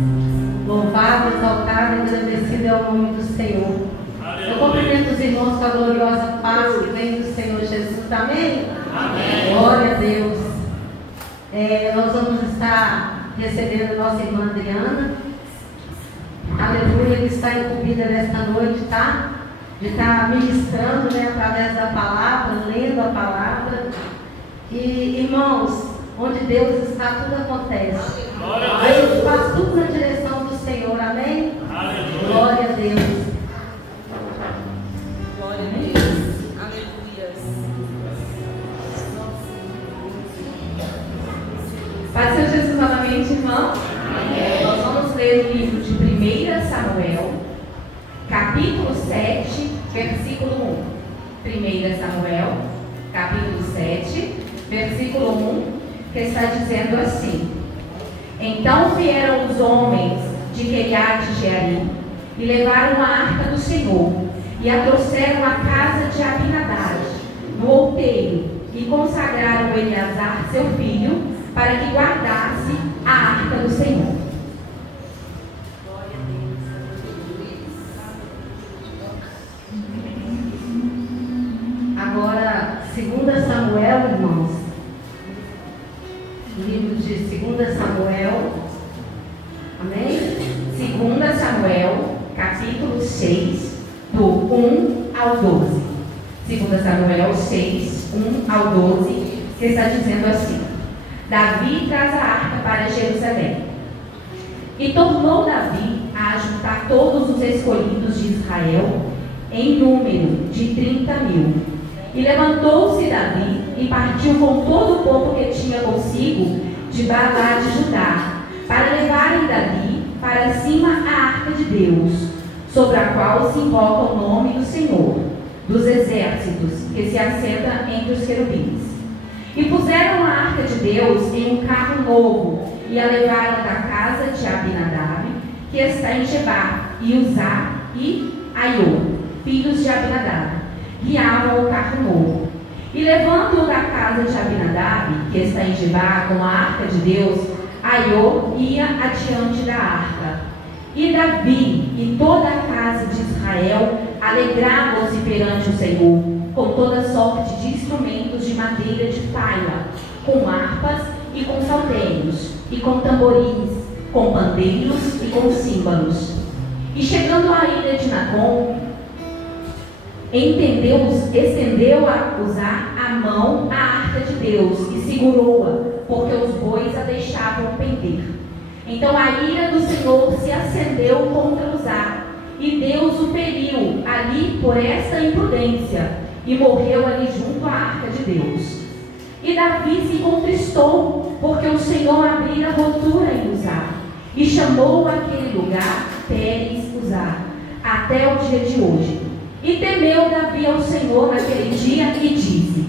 Louvado, exaltado e agradecido é o nome do Senhor. Eu cumprimento os irmãos com a gloriosa paz que vem do Senhor Jesus. Amém? Amém. Glória a Deus. Nós vamos estar recebendo a nossa irmã Adriana. Aleluia, que está incumbida nesta noite, tá? De estar ministrando, né, através da palavra, lendo a palavra. E, irmãos, onde Deus está, tudo acontece. A gente faz tudo na direção do Senhor, amém? Aleluia. Glória a Deus. Glória a Deus. Aleluia. Pai Senhor Jesus, novamente, irmãos. Nós vamos ler o livro de 1 Samuel, capítulo 7, versículo 1. 1 Samuel, capítulo 7, versículo 1, que está dizendo assim: Então vieram os homens de Quiriate-Jearim e levaram a arca do Senhor e a trouxeram à casa de Abinadab, no outeiro, e consagraram Eleazar, seu filho, para que guardasse a arca do Senhor. Glória a Deus. Agora, 2 Samuel, irmãos. Livro de 2 Samuel. Amém? 2 Samuel, capítulo 6, do 1 ao 12. 2 Samuel 6, 1 ao 12, que está dizendo assim: Davi traz a arca para Jerusalém. E tornou Davi a ajuntar todos os escolhidos de Israel, em número de 30.000. E levantou-se Davi e partiu com todo o povo que tinha consigo de Baalá de Judá, para levarem Davi para cima a arca de Deus, sobre a qual se invoca o nome do Senhor, dos exércitos, que se assenta entre os querubins. E puseram a arca de Deus em um carro novo, e a levaram da casa de Abinadab, que está em Gebá, e Uzá e Aiô, filhos de Abinadab, guiavam o carro novo. E levando-o da casa de Abinadab, que está em Gebá, com a arca de Deus, Aiô ia adiante da arca. E Davi e toda a casa de Israel alegravam-se perante o Senhor, com toda sorte de instrumentos de madeira de palha, com harpas e com saltérios, e com tamborins, com pandeiros e com símbolos. E chegando à ilha de Nacon, estendeu a usar a mão a arca de Deus e segurou-a, porque os bois a deixavam pender. Então a ira do Senhor se acendeu contra Uzá, e Deus o feriu ali por esta imprudência, e morreu ali junto à arca de Deus. E Davi se contristou, porque o Senhor abrira rotura em Uzá, e chamou aquele lugar Pérez Uzá, até o dia de hoje. E temeu Davi ao Senhor naquele dia e disse: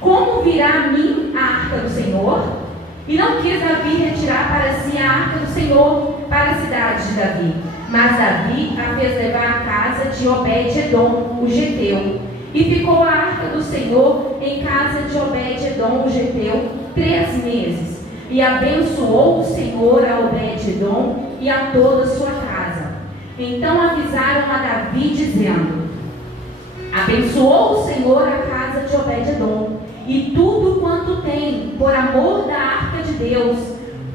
Como virá a mim a arca do Senhor? E não quis Davi retirar para si a arca do Senhor para a cidade de Davi. Mas Davi a fez levar à casa de Obed-edom, o geteu. E ficou a arca do Senhor em casa de Obed-edom, o geteu, 3 meses. E abençoou o Senhor a Obed-edom e a toda a sua casa. Então avisaram a Davi, dizendo: Abençoou o Senhor a casa de Obed-edom e tudo quanto tem, por amor da arca de Deus.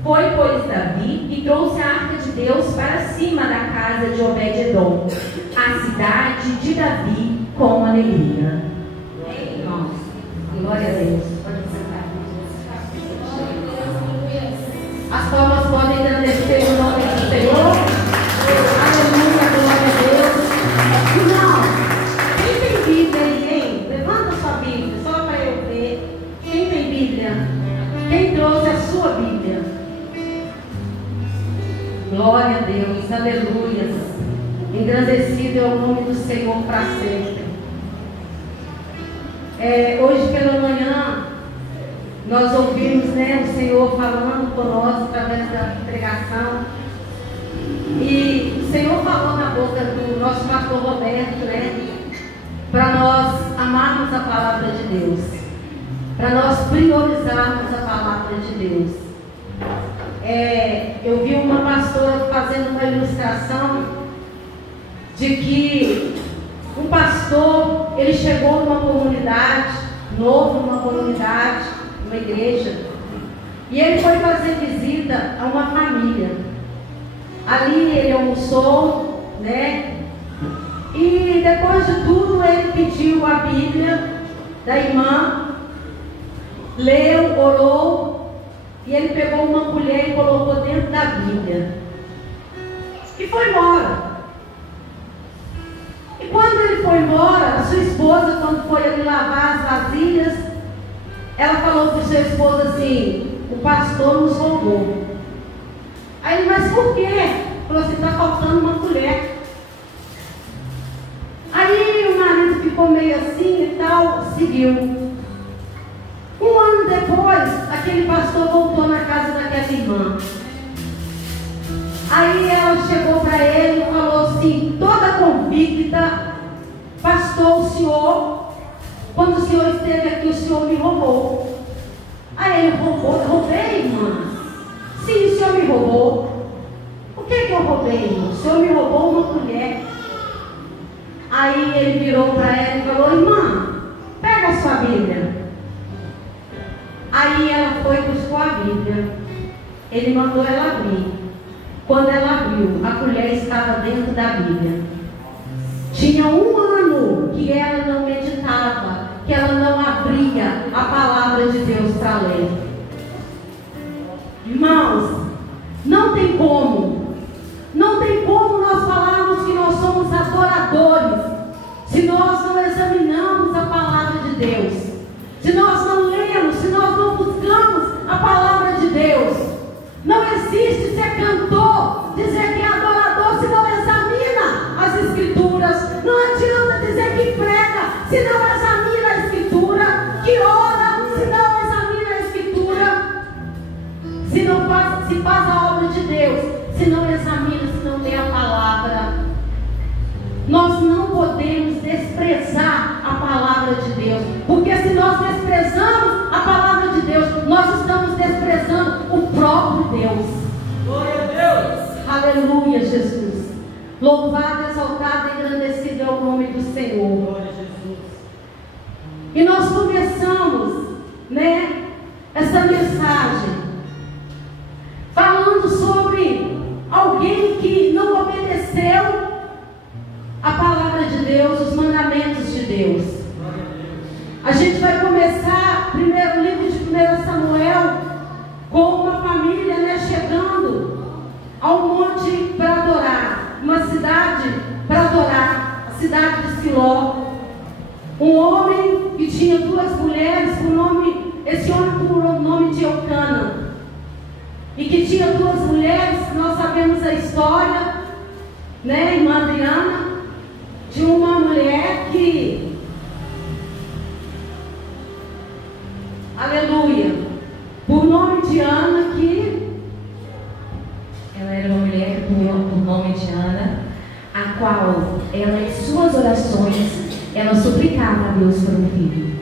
Foi, pois, Davi e trouxe a arca de Deus para cima da casa de Obed-edom, a cidade de Davi, com alegria. Irmãos, glória a Deus. Pode sentar. As palmas podem engrandecer o nome do Senhor. Aleluia, glória a Deus. Irmãos, quem tem Bíblia aí, hein? Levanta a sua Bíblia, só para eu ver. Quem tem Bíblia? Quem trouxe a sua Bíblia? Glória a Deus, aleluia. Engrandecido é o nome do Senhor para sempre. Hoje pela manhã, nós ouvimos, né, o Senhor falando conosco através da pregação. E o Senhor falou na boca do nosso pastor Roberto, né, para nós amarmos a palavra de Deus, para nós priorizarmos a palavra de Deus. eu vi uma pastora fazendo uma ilustração de que um pastor, ele chegou numa comunidade, novo numa comunidade, uma igreja, e ele foi fazer visita a uma família. Ali ele almoçou, né? E depois de tudo ele pediu a Bíblia da irmã, leu, orou, e ele pegou uma colher e colocou dentro da Bíblia e foi embora. E quando ele foi embora, a sua esposa, quando foi ali lavar as vasilhas, ela falou para o seu esposo assim: o pastor nos roubou. Aí ele: mas por quê? Falou assim: está faltando uma colher. Aí o marido ficou meio assim e tal, seguiu. Um ano depois, aquele pastor voltou na casa daquela irmã. Aí ela chegou para ele e falou assim, toda convicta: pastor, o senhor, quando o senhor esteve aqui, o senhor me roubou. Aí ele: roubou? Eu roubei, irmã? Sim, o senhor me roubou. O que eu roubei, irmã? O senhor me roubou uma colher. Aí ele virou para ela e falou: irmã, pega a sua Bíblia. Aí ela foi e buscou a Bíblia. Ele mandou ela abrir. Quando ela abriu, a colher estava dentro da Bíblia. Tinha um ano que ela não meditava, que ela não abria a palavra de Deus para ler. Irmãos, não tem como nós falarmos que nós somos adoradores se nós não examinamos a palavra de Deus, se nós não lemos, se nós não buscamos a palavra de Deus. Não existe ser cantor, dizer que é adorador, se não examina as Escrituras. Não adianta dizer que prega, se não examina a Escritura, que ora, se não examina a Escritura, se faz a obra de Deus, se não examina, se não lê a palavra. Nós não podemos desprezar a palavra de Deus, porque se nós desprezamos a palavra de Deus, nós estamos desprezando o próprio Deus. Glória a Deus. Aleluia, Jesus. Louvado, exaltado e engrandecido é o nome do Senhor. Glória a Jesus. E nós começamos, né, essa mensagem falando sobre alguém que não obedeceu a palavra de Deus, os mandamentos de Deus. A gente vai começar primeiro o livro de 1 Samuel com uma família, né, chegando ao monte para adorar, uma cidade para adorar, a cidade de Siló. Um homem que tinha duas mulheres, esse homem por o nome de Eucana, e que tinha duas mulheres. Nós sabemos a história, né, irmã Adriana, de uma mulher que, aleluia, por nome de Ana, que ela era uma mulher por nome de Ana, a qual ela, em suas orações, ela suplicava a Deus por um filho.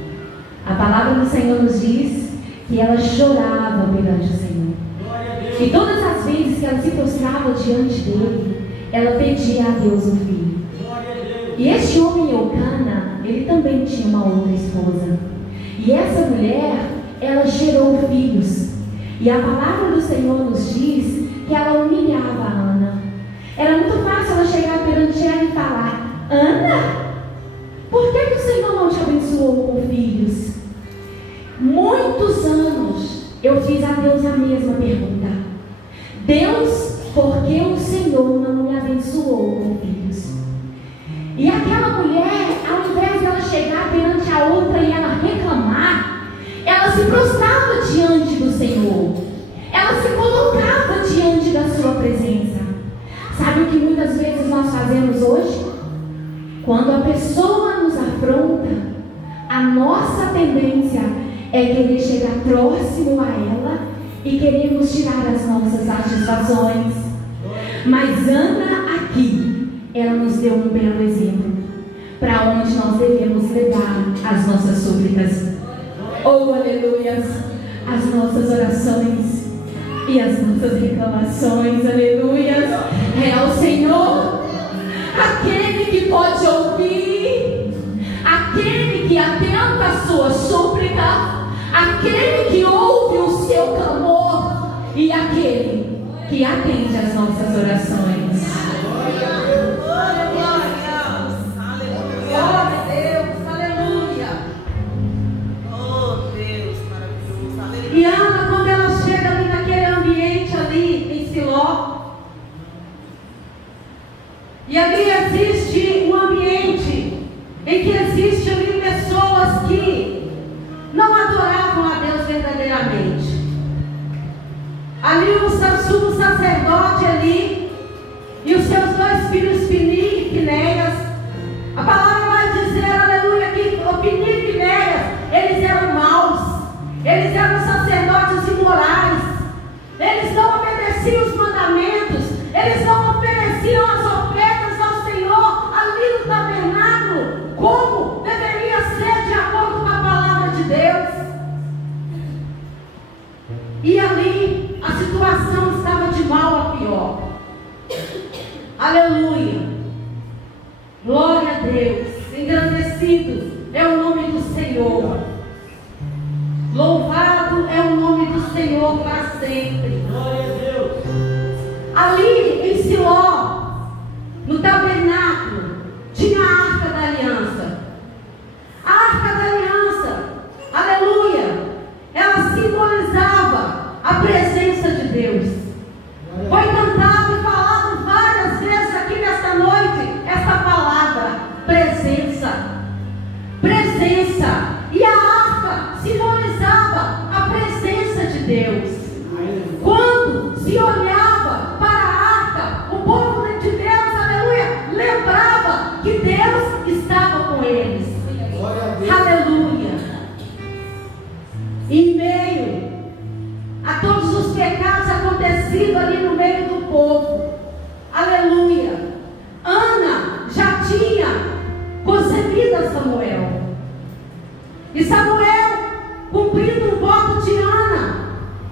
A palavra do Senhor nos diz que ela chorava perante o Senhor. E todas as vezes que ela se prostrava diante dele, ela pedia a Deus um filho. E este homem, Eucana, ele também tinha uma outra esposa. E essa mulher, ela gerou filhos. E a palavra do Senhor nos diz que ela humilhava a Ana. Era muito fácil ela chegar perante ela e falar: Ana, por que o Senhor não te abençoou com filhos? Muitos anos eu fiz a Deus a mesma pergunta: Deus, por que o Senhor não me abençoou com filhos? E aquela mulher, ao invés dela chegar perante a outra e ela reclamar, ela se prostrava diante do Senhor. Ela se colocava diante da sua presença. Sabe o que muitas vezes nós fazemos hoje? Quando a pessoa nos afronta, a nossa tendência é querer chegar próximo a ela e queremos tirar as nossas satisfações. Mas Ana aqui, ela nos deu um belo exemplo para onde nós devemos levar as nossas súplicas. Oh, aleluias! As nossas orações. e as nossas reclamações, aleluia. É ao Senhor, aquele que pode ouvir, aquele que atenta a sua súplica, aquele que ouve o seu clamor e aquele que atende às nossas orações. E Ana, quando ela chega ali naquele ambiente ali em Siló, e ali existe um ambiente em que existe ali pessoas que não adoravam a Deus verdadeiramente. Ali o sumo sacerdote ali e os seus dois filhos Pini e Finéias, a palavra vai dizer, aleluia, que o Pini e Finéias, eles eram maus. Eles eram sacerdotes imorais. Eles não obedeciam os mandamentos. Eles não ofereciam as ofertas ao Senhor ali no tabernáculo, como deveria ser de acordo com a palavra de Deus. E ali a situação estava de mal a pior. Aleluia. Glória a Deus. Engrandecido é o nome do Senhor. Louvado é o nome do Senhor para sempre. Glória a Deus. Ali em Siló, no tabernáculo, tinha a Arca da Aliança. A Arca da Aliança, aleluia, ela simbolizava a presença de Deus. Foi cantado e falado várias vezes aqui nesta noite essa palavra, presença. Presença. E a arca simbolizava a presença de Deus. Quando se olhava para a arca, o povo de Deus, aleluia, lembrava que Deus estava com eles. Aleluia. Em meio a todos os pecados acontecidos ali no meio do povo, aleluia, Ana já tinha concebido a Samuel. E Samuel, cumprindo o voto de Ana,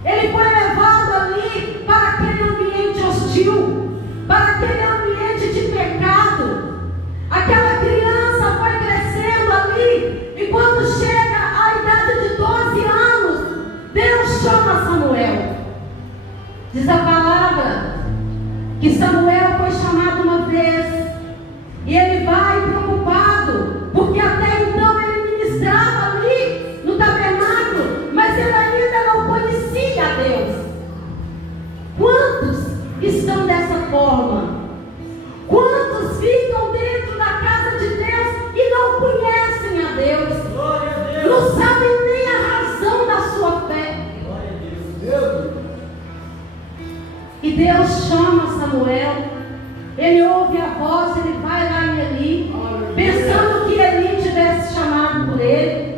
ele foi levado ali para aquele ambiente hostil, para aquele ambiente de pecado. Aquela criança foi crescendo ali, e quando chega à idade de 12 anos, Deus chama Samuel. Diz a palavra que Samuel foi chamado uma vez, e ele vai preocupado, porque até então ele ministrava ali no tabernáculo, mas ele ainda não conhecia a Deus. Quantos estão dessa forma? Quantos ficam dentro da casa de Deus e não conhecem a Deus? Não sabem nem a razão da sua fé. E Deus chama Samuel. Ele ouve a voz, ele vai lá em Eli, pensando que Eli tivesse chamado por ele.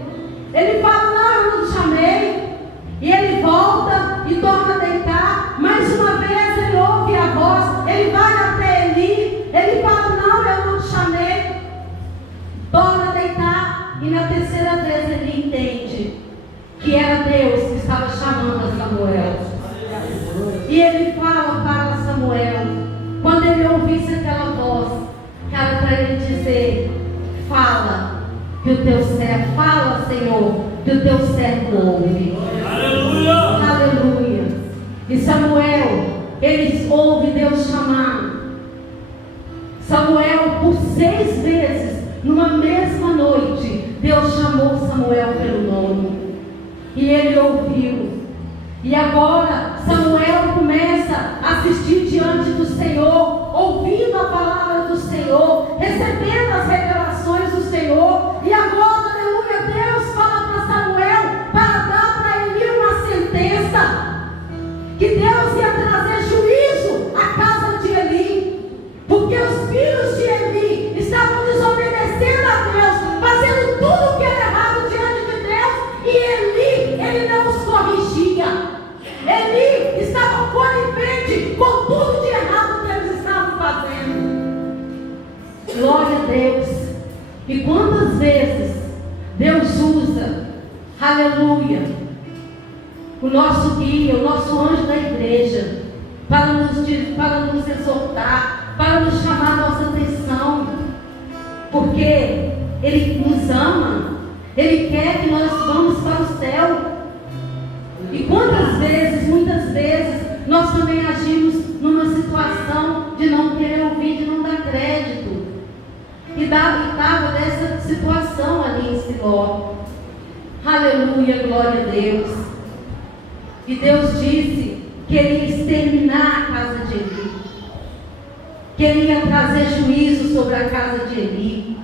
Ele fala, não, eu não te chamei. E ele volta e torna a deitar. Mais uma vez ele ouve a voz, ele vai até Eli. Ele fala, não, eu não te chamei. Torna a deitar. E na terceira vez ele entende que era Deus que estava chamando a Samuel. E ele fala para Samuel, quando ele ouvisse aquela voz, era para ele dizer, fala, que o teu servo, fala, Senhor, que o teu servo ouve. Aleluia! Aleluia! E Samuel, ele ouve Deus chamar. Samuel, por 6 vezes, numa mesma noite, Deus chamou Samuel pelo nome. E ele ouviu. E agora Samuel começa a assistir diante do Senhor, ouvindo a palavra do Senhor, recebendo as revelações do Senhor. E agora, aleluia, Deus fala para Samuel para dar para Eli uma sentença, que Deus ia trazer juízo à casa de Eli, porque os filhos de Eli estavam desobedecendo a Deus, fazendo tudo o que era errado diante de Deus, e ele não os corrigia. Eli estava conivente com tudo de errado que eles estavam fazendo. Glória a Deus. E quantas vezes Deus usa, aleluia, o nosso guia, o nosso anjo da igreja, para nos exortar, para nos chamar a nossa atenção, porque Ele nos ama, Ele quer que nós vamos para o céu. E quantas vezes, muitas vezes, nós também agimos numa situação de não querer ouvir, de não dar crédito. E estava nessa situação ali em Siló. Aleluia, glória a Deus. E Deus disse que Ele ia exterminar a casa de Eli, que Ele ia trazer juízo sobre a casa de Eli.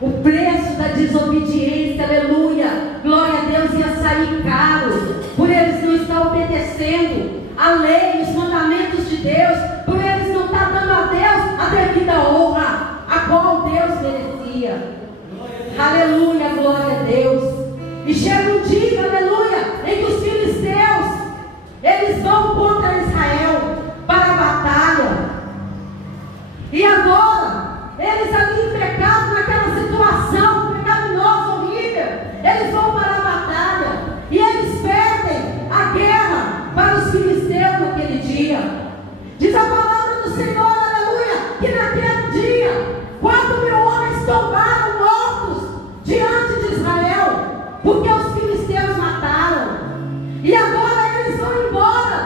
O preço da desobediência, aleluia, glória a Deus, ia sair caro, por eles não estar obedecendo a lei, os mandamentos de Deus, por eles não estar dando a Deus a devida honra, a qual Deus merecia. Aleluia, glória a Deus. E chega um dia, aleluia, em que os filisteus, eles vão contra Israel para a batalha. E agora, eles ali em pecado, naquela situação pecaminosa, horrível, eles vão para a batalha. E eles perdem a guerra para os filisteus naquele dia. Diz a palavra do Senhor, aleluia, que naquele dia, 4.000 homens tombaram mortos diante de Israel, porque os filisteus mataram. E agora eles vão embora,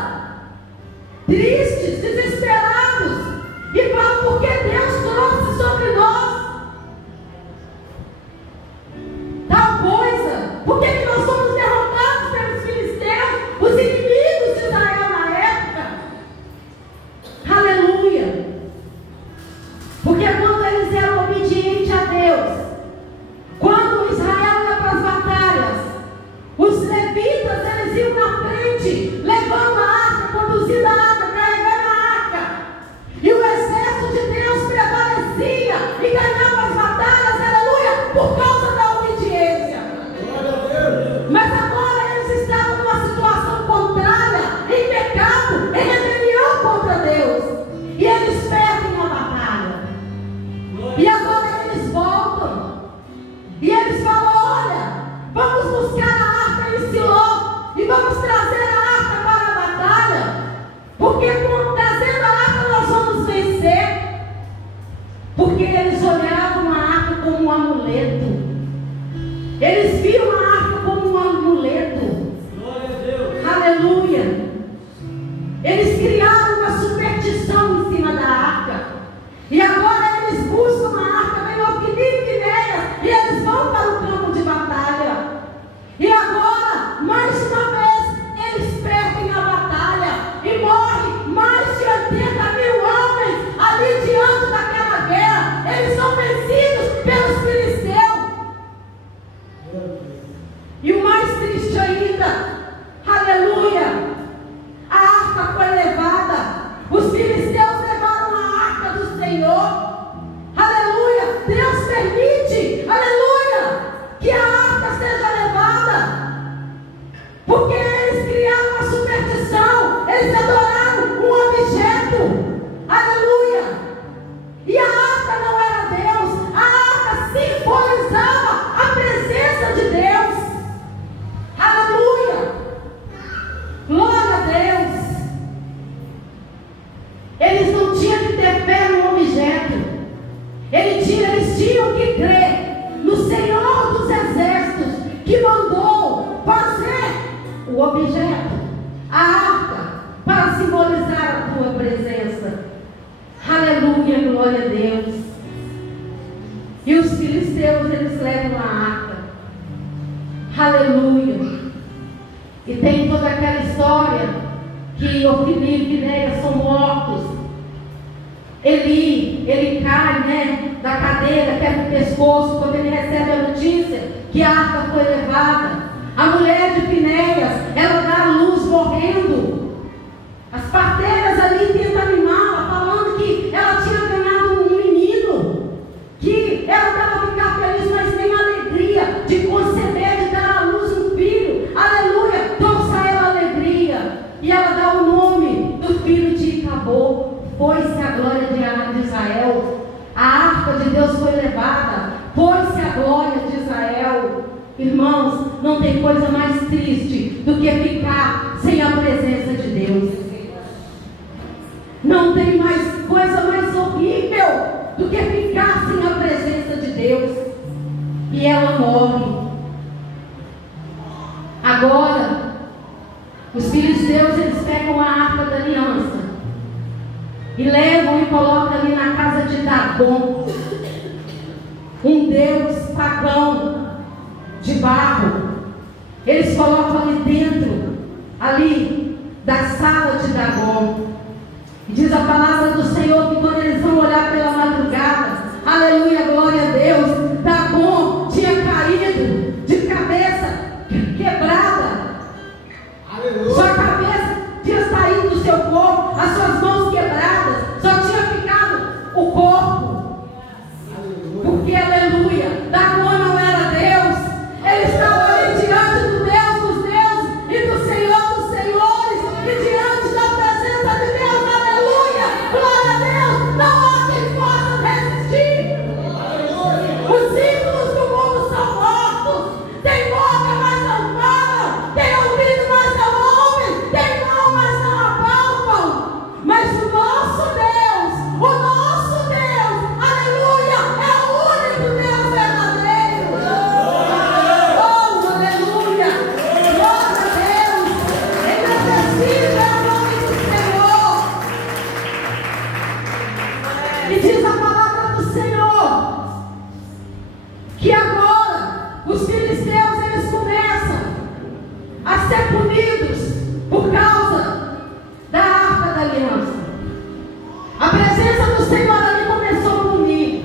tristes, desesperados, e falam: porque Deus trouxe sobre nós tal coisa? Por que nós somos derrotados pelos filisteus, os inimigos de Israel na época? Aleluia! Porque quando eles eram obedientes a Deus, quando Israel ia para as batalhas, os levitas, eles iam na frente, levando a arca, conduzindo a arca, carregando a arca. E o exército de Deus prevalecia e ganhava as batalhas, aleluia, por causa da obediência. Mas agora eles estavam numa situação contrária, em pecado, em rebelião contra Deus. E eles perdem a batalha. E agora eles voltam. E eles falam: olha, vamos buscar a arca em Siló e vamos trazer a arca para a batalha, porque trazendo a arca nós vamos vencer. Porque eles olhavam a arca como um amuleto. Eles viam a arca como um amuleto. Glória a Deus. Aleluia. Eles criaram uma superstição em cima da arca. E agora eles buscam a arca, vem Ofni e Finéias, e eles vão para o campo de batalha. E agora, mais uma vez, eles perdem a batalha e morrem mais de 80.000 homens ali diante daquela guerra. Eles são vencidos pelos filisteus. E o mais triste ainda, aleluia, a arca foi levada. Os filisteus levaram a arca do Senhor. Aleluia, Deus permite, aleluia, que a arca seja levada, porque eles criaram uma superstição, eles adoraram um objeto, aleluia, e a arca não era Deus, a arca simbolizava a presença de Deus, aleluia, glória a Deus. Eles não tinham que ter fé no objeto, eles tinham que crer no Senhor dos Exércitos, que mandou fazer o objeto, a arca, para simbolizar a tua presença. Aleluia, glória a Deus. E os filisteus, eles levam a arca. Aleluia. E tem toda aquela história que Ofni e Finéias são mortos. Ele cai, né, da cadeira, quebra o pescoço, quando ele recebe a notícia que a arca foi levada. A mulher de Finéias, ela dá a luz morrendo. As parteiras ali tentam animá-la, falando que ela tinha ganhado um menino, que ela estava a ficar feliz, mas nem alegria de conceber, de dar à luz um filho. Aleluia, trouxe a ela alegria. E ela dá o nome do filho de Icabô. Foi-se a glória de Israel. A arca de Deus foi levada. Foi-se a glória de Israel. Irmãos, não tem coisa mais triste do que ficar presença de Deus. Não tem mais coisa mais horrível do que ficar sem a presença de Deus. E ela morre. Agora, os filisteus, eles pegam a arca da aliança e levam e colocam ali na casa de Dagon, um deus pagão de barro. Eles colocam ali dentro, ali da sala de Dagon. E diz a palavra do Senhor que quando eles vão olhar pela madrugada, aleluia, glória a Deus, Dagon tinha caído de cabeça quebrada. Aleluia. Sua cabeça tinha saído do seu corpo, as suas mãos quebradas, só tinha ficado o corpo. Aleluia. Porque, aleluia, Dagon não era Deus, ele estava ali diante do Deus dos deuses e do Senhor dos senhores, e diante da presença de Deus, aleluia, glória a Deus, não há quem possa resistir. Os ídolos do mundo são mortos, tem boca, mas não falam, tem ouvido, mas não ouvem, tem mão, mas não apalpam. Mas o nosso Deus, aleluia, é o único Deus verdadeiro. Oh, aleluia, glória a Deus, engrandecido é o nome do Senhor. E diz a palavra do Senhor que agora os filisteus, eles começam a ser punidos por causa da arca da aliança. A presença do Senhor ali começou a punir,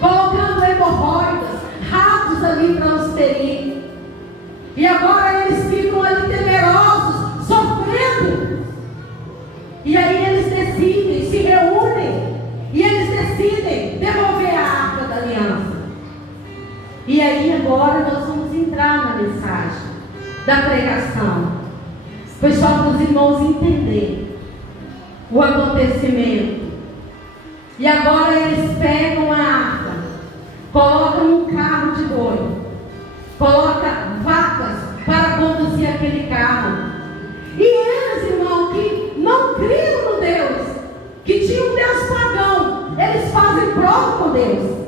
colocando hemorroidas, ratos ali para os ferir. E agora eles ficam ali temerosos, sofrendo. E aí eles decidem, se reúnem, e eles decidem devolver a arca da aliança. E aí agora nós vamos entrar na mensagem da pregação. Foi só para os irmãos entenderem o acontecimento. E agora eles pegam a arca, colocam um carro de boi, colocam vacas para conduzir aquele carro. E eles, irmão, que não criam no Deus, que tinha um Deus pagão, eles fazem prova com Deus.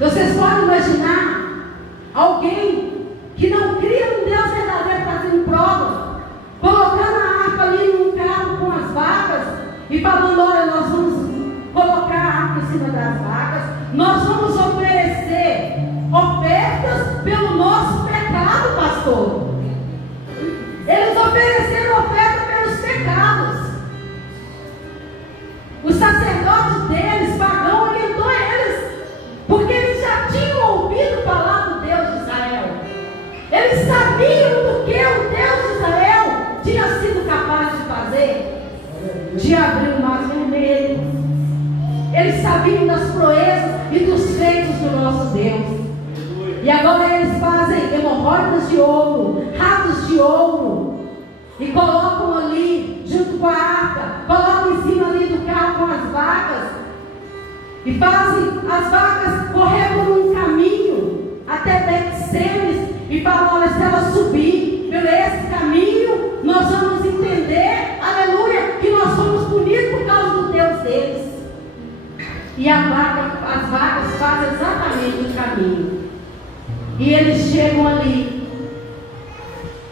Vocês podem imaginar alguém que não cria no Deus verdadeiro fazendo prova, colocando a arca ali num carro com as vacas e falando: olha, nós vamos colocar a arca em cima das vacas, nós vamos oferecer ofertas pelo nosso pecado, pastor. Eles ofereceram oferta pelos pecados. O sacerdote deles, pagão, orientou eles, porque eles já tinham ouvido falar do Deus de Israel. Eles sabiam do que o Deus de Israel tinha sido capaz de fazer, de abrir o mar vermelho. Eles sabiam das proezas e dos feitos do nosso Deus. E agora eles fazem hemorroidas de ouro, ratos de ouro, e colocam ali junto com a arca, colocam em cima ali do carro com as vacas, e fazem as vacas correr por um caminho até Bet-Semes, e falam: olha, se ela subir por esse caminho, nós vamos entender, aleluia, que nós somos punidos por causa do Deus deles. E as vacas fazem exatamente o caminho. E eles chegam ali.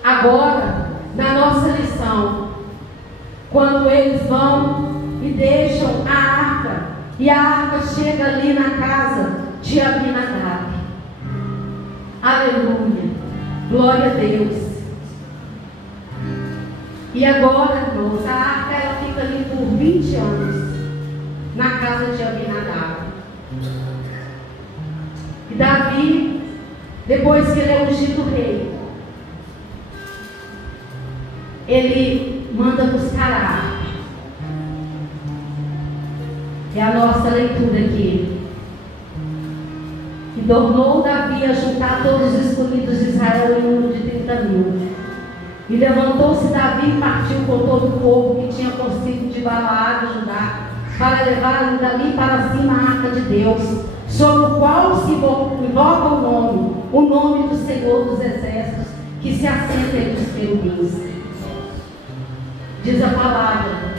Agora, na nossa lição, quando eles vão e deixam a arca, e a arca chega ali na casa de Abinadab. Aleluia, glória a Deus. E agora, irmãos, a arca ela fica ali por 20 anos na casa de Abinadab. E Davi, depois que ele é ungido rei, ele manda buscar a arca. É a nossa leitura aqui. E tornou Davi a juntar todos os escolhidos de Israel em número de 30.000. E levantou-se Davi e partiu com todo o povo que tinha consigo de Balaá de Judá, para levar dali para cima a arca de Deus, sobre o qual se invoca o nome do Senhor dos Exércitos, que se assenta entre os querubins. diz a palavra,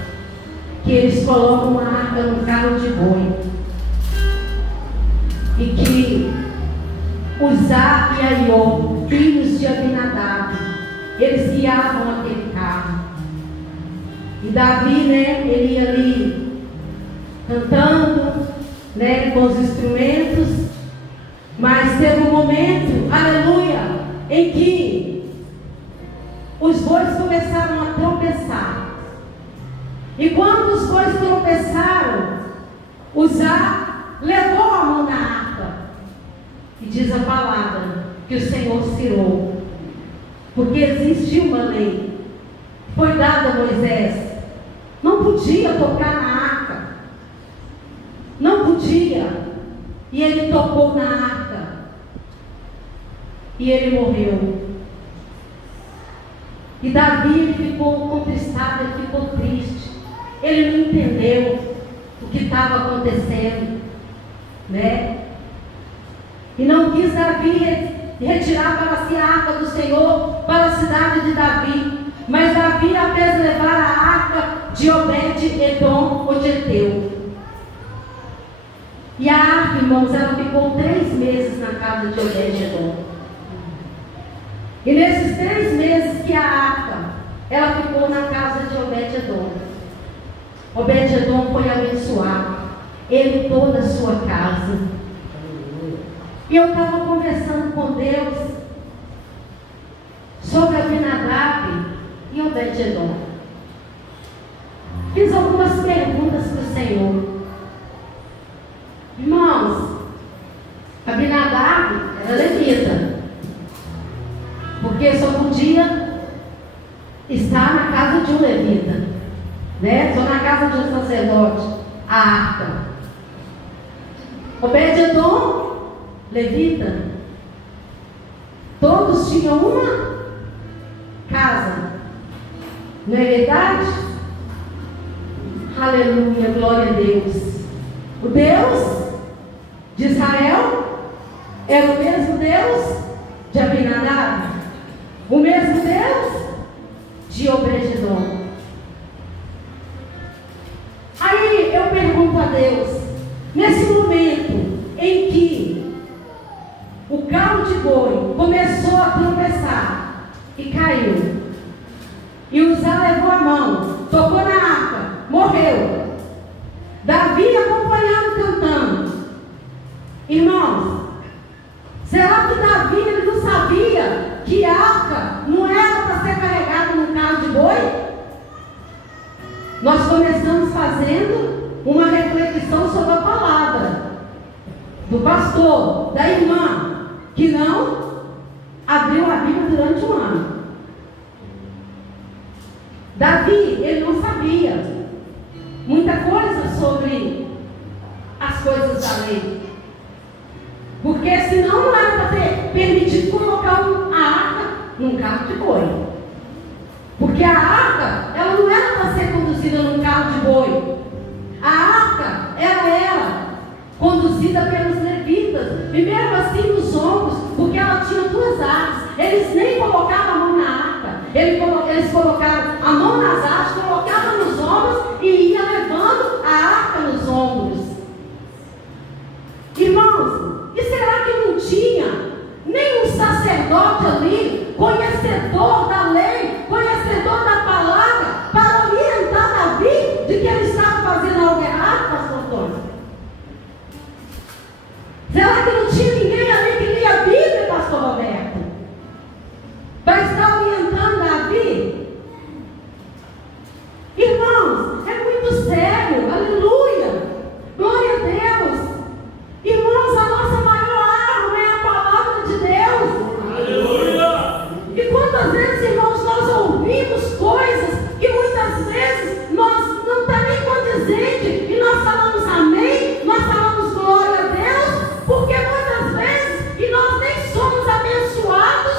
que eles colocam uma arca no carro de boi. E que Uzá e Aiô, filhos de Abinadab, eles guiavam aquele carro. E Davi, né, ele ia ali cantando, né, com os instrumentos. Mas teve um momento, aleluia, em que os bois começaram a tropeçar. E quando os bois tropeçaram, Uzá levou a mão na arca. E diz a palavra que o Senhor tirou. Porque existia uma lei. Foi dada a Moisés. Não podia tocar na arca. Não podia. E ele tocou na arca. E ele morreu. E Davi ele ficou contristado, ele ficou triste. Ele não entendeu o que estava acontecendo, né? E não quis Davi retirar para si a arca do Senhor para a cidade de Davi. Mas Davi fez levar a arca de Obed-edom, o geteu. E a arca, irmãos, ela ficou 3 meses na casa de Obed-edom. E nesses 3 meses que a arca, ela ficou na casa de Obed-edom. Obed-edom foi abençoado, ele e toda a sua casa. E eu estava conversando com Deus sobre Abinadab e Obed-edom. Fiz algumas perguntas para o Senhor. Irmãos, Abinadab era levita, porque só podia estar na casa de um levita, né? Só na casa de um sacerdote, a arca. Obed-edom, levita, todos tinham uma casa, não é verdade? Aleluia, glória a Deus. O Deus de Israel era o mesmo Deus de Abinadab, o mesmo Deus de Obed-edom. Aí eu pergunto a Deus, nesse momento em que o carro de boi começou a tropeçar e caiu, e Uzá levou a mão, tocou na arca, morreu. Davi acompanhando, cantando. Irmãos, será que Davi ele não sabia que a arca não era para ser carregada num carro de boi? Nós começamos fazendo uma reflexão sobre a palavra do pastor, da irmã, que não abriu a Bíblia durante um ano. Davi, ele não sabia muita coisa sobre as coisas da lei, porque senão não era para ter permitido colocar a arca num carro de boi, porque a arca ela não era para ser conduzida num carro de boi. A arca ela era conduzida pelos levitas, e mesmo assim nos ombros, porque ela tinha 2 hastes. Eles nem colocavam a mão na arca, eles colocavam a mão nas hastes, colocavam nos ombros e ia levando a arca nos ombros. Irmãos, e será que não tinha nenhum sacerdote ali, conhecedor da lei, conhecedor da palavra, para orientar Davi de que ele estava fazendo algo errado, pastor Antônio? Será que não tinha ninguém ali que lia a Bíblia, pastor Roberto, para estar orientando Davi? Irmãos, é muito sério, aleluia, glória a Deus. Irmãos, a nossa maior arma é a palavra de Deus. Aleluia. E quantas vezes, irmãos, nós ouvimos coisas que muitas vezes nós não está nem condizente, e nós falamos amém, nós falamos glória a Deus, porque muitas vezes, e nós nem somos abençoados.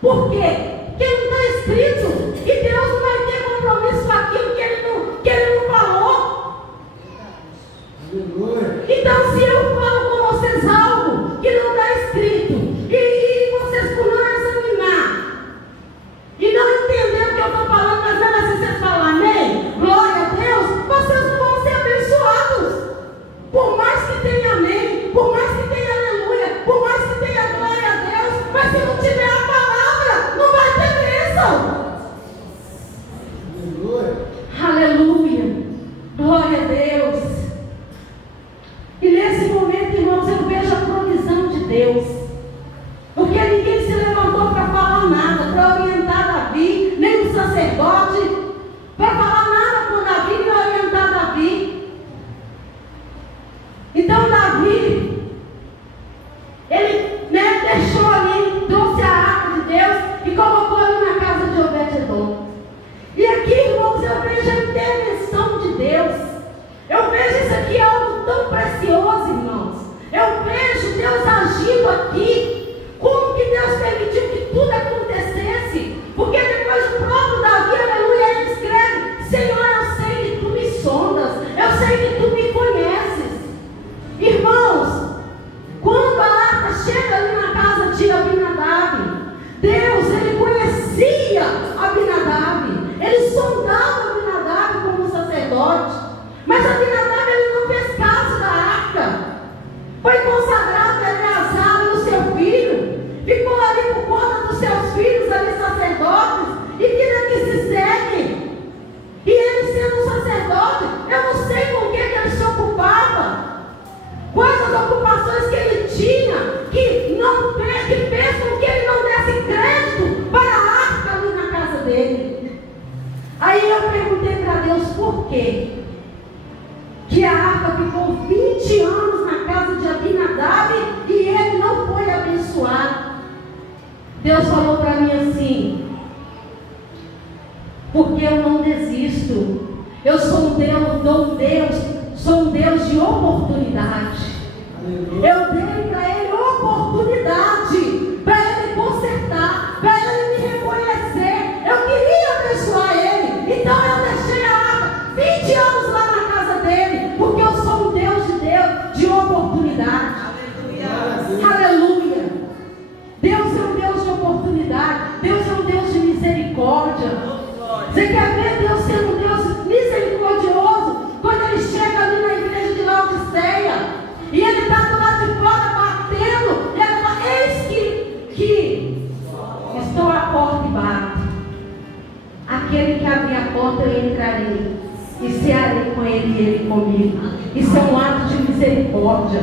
Por quê? Porque não está escrito, e Deus não vai ter compromisso com aquilo que ele não falou. Então, se eu falo com vocês algo que não está escrito, e vocês por não examinar, e não entender o que eu estou falando, mas mesmo assim vocês falam amém, Deus. Porque ninguém se levantou para falar nada, para orientar Davi, nem o sacerdote, para falar nada com Davi, nem orientar Davi. Então Davi, ele deixou ali, trouxe a arca de Deus e colocou ali na casa de Obed-edom. E aqui, irmãos, eu vejo a intervenção de Deus. Eu vejo isso aqui algo tão precioso, irmãos. Eu vejo Deus agindo aqui. Como que Deus permitiu que tudo acontecesse? Porque depois o próprio Davi, aleluia, ele escreve: Senhor, eu sei que tu me sondas, eu sei que tu me conheces. Irmãos, quando a arca chega ali na casa de Abinadab, Deus, ele conhecia Abinadab, ele sondava Abinadab como sacerdote, mas Abinadab, ele não fez caso da arca. Foi consagrado a Eleazar e o seu filho, ficou ali por conta dos seus filhos ali sacerdotes, e vida que se segue. E ele sendo um sacerdote, eu não sei com o que ele se ocupava, quais as ocupações que ele tinha, que fez com que ele não desse crédito para a arca ali na casa dele. Aí eu perguntei para Deus por quê que a arca ficou 20 anos na casa de Abinadab e ele não foi abençoado. Deus falou para mim assim: porque eu não desisto. Eu sou sou um Deus de oportunidade. Eu dei para ele oportunidade, para ele consertar, para ele me reconhecer. Eu queria abençoar ele, então eu deixei a arca 20 anos lá na casa dele, porque eu sou um Deus de oportunidade. Aleluia. Deus é um Deus de oportunidade. Deus é um Deus de misericórdia. Você quer ver Deus sendo um Deus misericordioso? Quando ele chega ali na igreja de Laodiceia e ele está do lado de fora batendo, e ele fala: eis que estou à porta e bato. Aquele que abrir a porta, eu entrarei e cearei com ele e ele comigo. Isso é um ato de misericórdia.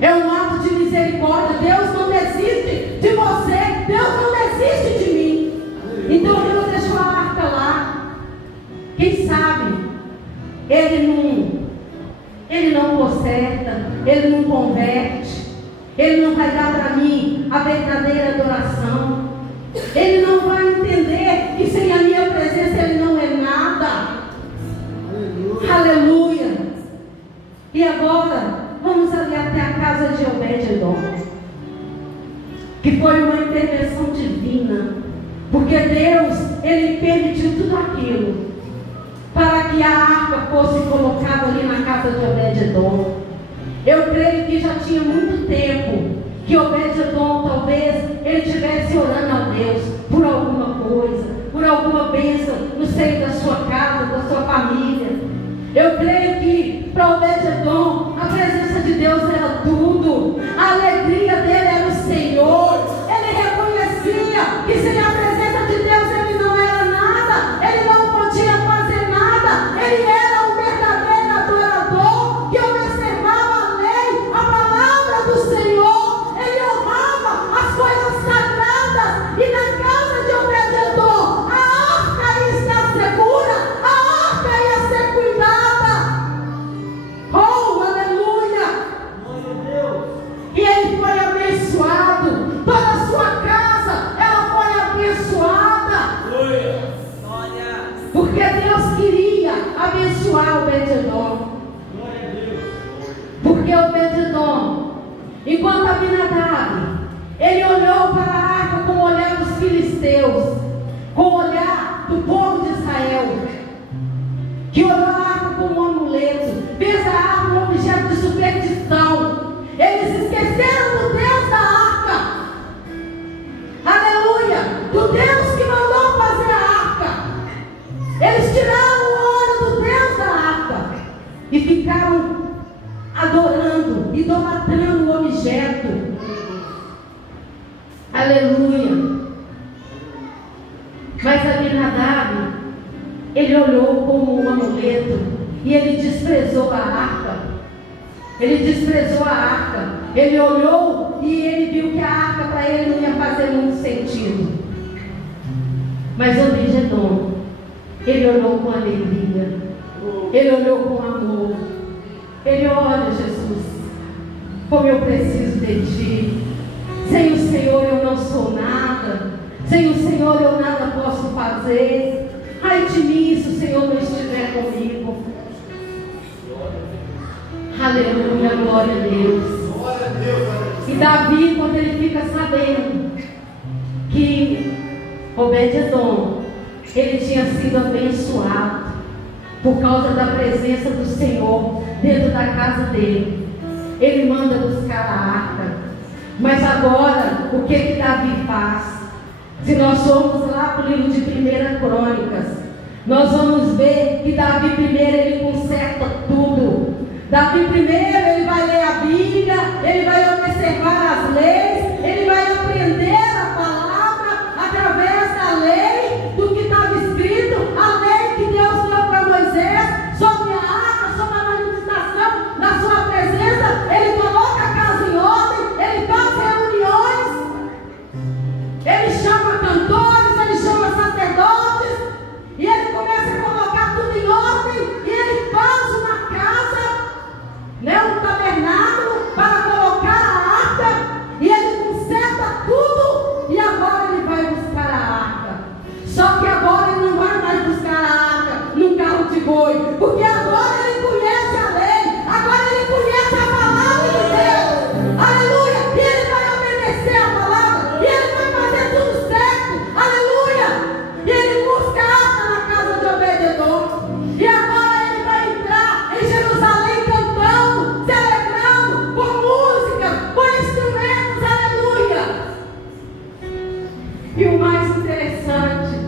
É um ato de misericórdia. Deus não desiste de você. Deus não desiste de mim. Então Deus deixou a arca lá. Quem sabe ele não conserta, ele não converte, ele não vai dar para mim a verdadeira adoração. Ele não vai entender que sem a minha presença ele não é nada. Aleluia. E agora vamos ali até a casa de Obed-edom, que foi uma intervenção divina, porque Deus, ele permitiu tudo aquilo para que a arca fosse colocada ali na casa de Obed-edom. Eu creio que já tinha muito tempo que Obed-edom, talvez ele estivesse orando a Deus por alguma coisa, por alguma bênção no seio da sua casa, da sua família. Eu creio que para Obed-edom a presença de Deus era tudo, a alegria dele era o Senhor. Ele reconhecia que sem a presença de Deus ele não era nada, ele não podia fazer nada. Ele era um verdadeiro adorador que observava a lei, a palavra do Senhor. Ele honrava as coisas sagradas, e na casa de Obed-edom a arca ia estar segura, a arca ia ser cuidada. Oh, aleluia! E ele foi abençoado. Toda a sua casa, ela foi abençoada. Porque Deus queria abençoar Obed-edom. Porque Obed-edom, enquanto Abinadab, ele olhou para a arca com o olhar dos filisteus, com o olhar do povo de Israel, que olhou a arca como um amuleto, fez a arca um objeto de superstição. Eles esqueceram do Deus da arca. Aleluia! Do Deus que mandou fazer a arca. Eles tiraram o olho do Deus da arca e ficaram adorando, idolatrando o objeto. Aleluia! Mas Abinadab, ele olhou como um amuleto e ele desprezou a arca. Ele desprezou a arca. Ele olhou e ele viu que a arca para ele não ia fazer muito sentido. Mas Obed-edom, ele olhou com alegria, ele olhou com amor. Ele: olha, Jesus, como eu preciso de Ti. Sem o Senhor eu não sou nada. Sem o Senhor eu nada posso fazer. Ai de mim se o Senhor não estiver comigo. Aleluia, glória a Deus. E Davi, quando ele fica sabendo que Obed-edom, ele tinha sido abençoado por causa da presença do Senhor dentro da casa dele, ele manda buscar a arca. Mas agora, o que Davi faz? Se nós formos lá para o livro de 1 Crônicas, nós vamos ver que Davi primeiro ele conserta tudo. Davi primeiro ele vai ler a Bíblia, ele vai observar as leis, ele vai aprender a palavra através da lei, do que estava escrito, a lei que Deus deu para Moisés sobre a arca, sobre a manifestação da sua presença. Ele coloca a casa em ordem, ele faz reuniões, ele chama cantores, ele chama sacerdotes, e ele começa a colocar tudo em ordem, e ele faz uma casa, um tabernáculo para colocar a arca, e ele conserta tudo, e agora ele vai buscar a arca. Só que agora ele não vai mais buscar a arca num carro de boi, porque agora ele conhece a lei, agora ele conhece a palavra de Deus, aleluia, e ele vai obedecer a palavra, e ele vai fazer tudo certo, aleluia, e ele busca a arca na casa de Obed-edom, e agora ele vai entrar em Jerusalém cantando, celebrando, com música, com instrumentos, aleluia. E o mais interessante,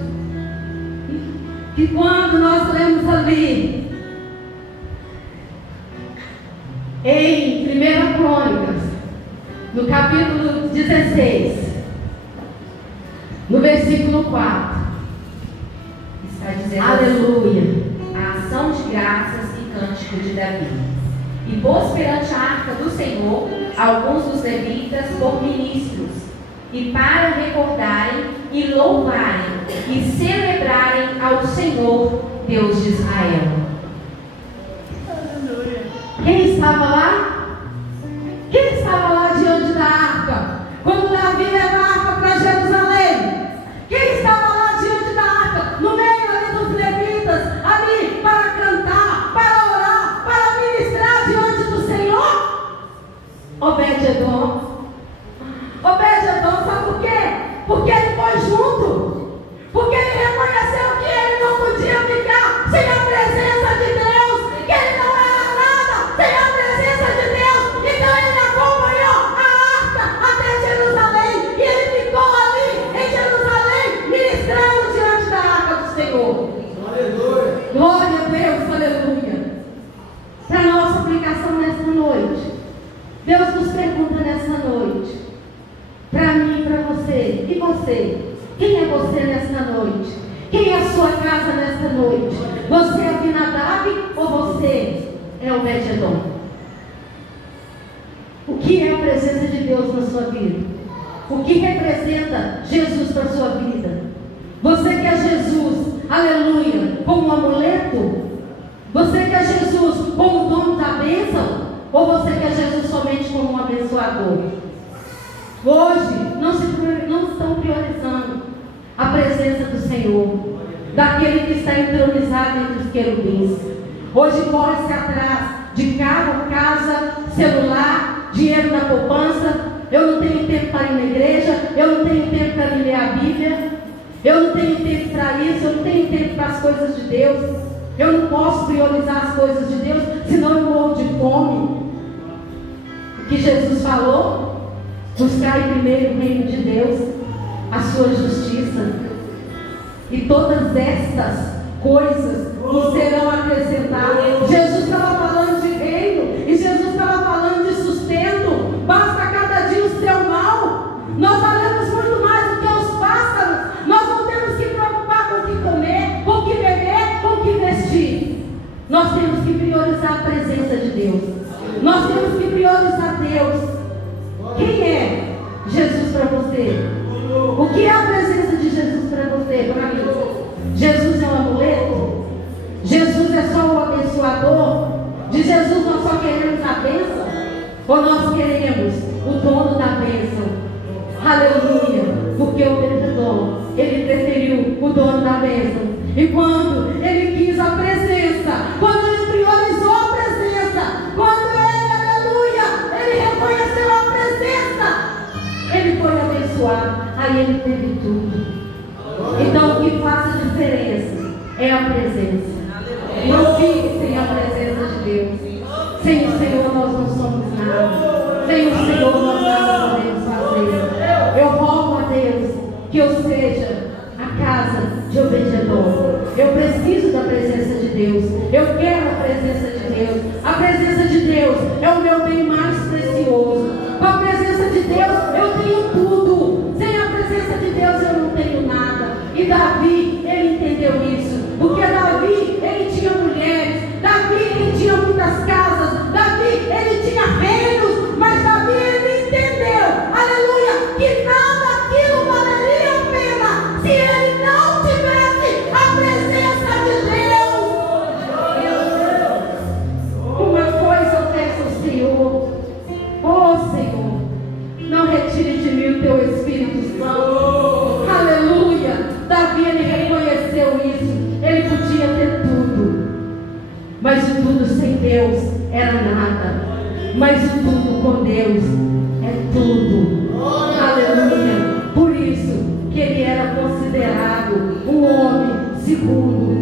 que quando nós lemos ali, em 1 Crônicas, no capítulo 16, no versículo 4, está dizendo aleluia, a ação de graças e cântico de Davi. E pôs perante a arca do Senhor alguns dos levitas por ministros, e para recordarem e louvarem e celebrarem ao Senhor, Deus de Israel. Quem estava lá? Quem estava lá diante da arca? Quando Davi leva a arca para Jerusalém, quem estava lá diante da arca? No meio ali dos levitas, ali para cantar, para orar, para ministrar diante do Senhor? Obed-edom. Obed-edom, sabe por quê? Porque ele foi junto. Porque ele reconheceu que ele não podia ficar sem a presença de Deus, que ele não era nada sem a presença de Deus. Então ele acompanhou a arca até Jerusalém, e ele ficou ali em Jerusalém ministrando diante da arca do Senhor. Aleluia. Glória a Deus, aleluia. Para a nossa aplicação nesta noite, Deus nos pergunta nessa noite, para mim e para você, e você? Quem é você nesta noite? Quem é a sua casa nesta noite? Você é Abinadab ou você é Obed-edom? O que é a presença de Deus na sua vida? O que representa Jesus para a sua vida? Você quer Jesus, aleluia, como um amuleto? Você quer Jesus como dono da bênção? Ou você quer Jesus somente como um abençoador? Hoje não estão priorizando a presença do Senhor, daquele que está entronizado entre os querubins. Hoje corre-se atrás de carro, casa, celular, dinheiro na poupança. Eu não tenho tempo para ir na igreja, eu não tenho tempo para ler a Bíblia, eu não tenho tempo para isso, eu não tenho tempo para as coisas de Deus. Eu não posso priorizar as coisas de Deus, senão eu morro de fome. O que Jesus falou? Buscai primeiro o reino de Deus, a sua justiça, e todas estas coisas nos serão acrescentadas. Jesus estava falando de reino, e Jesus estava falando de sustento. Basta cada dia o seu mal. Nós valemos muito mais do que os pássaros. Nós não temos que preocupar com o que comer, com o que beber, com o que vestir. Nós temos que priorizar a presença de Deus. Nós temos que priorizar Deus. Quem é Ou nós queremos o dono da bênção? Aleluia! Porque o vendedor, ele preferiu o dono da bênção. E quando ele quis a presença, quando ele priorizou a presença, quando ele, aleluia, ele reconheceu a presença, ele foi abençoado. Aí ele teve tudo. Então o que faz a diferença é a presença. Não vive sem a presença de Deus. Sem o Senhor nós não somos nada. Sem o Senhor nós nada podemos fazer. Eu rogo a Deus que eu seja a casa de Obed-Edom. Eu preciso da presença de Deus. Eu quero a presença de Deus. A presença de Deus é o meu bem mais precioso. Com a presença de Deus eu tenho tudo. Sem a presença de Deus eu não tenho nada. E Davi, ele entendeu isso. Porque Davi, ele tinha mulheres. Davi, ele tinha muitas casas. Davi, ele tinha reinos. Mas Davi, ele entendeu, aleluia, que nada aquilo valeria a pena se ele não tivesse a presença de Deus. Uma coisa eu peço ao Senhor: oh Senhor, não retire de mim o teu Espírito Santo. Aleluia. Davi, ele reconheceu isso. Ele podia ter tudo, mas o tudo sem Deus era nada. Mas o tudo com Deus é tudo. Aleluia. Por isso que ele era considerado um homem segundo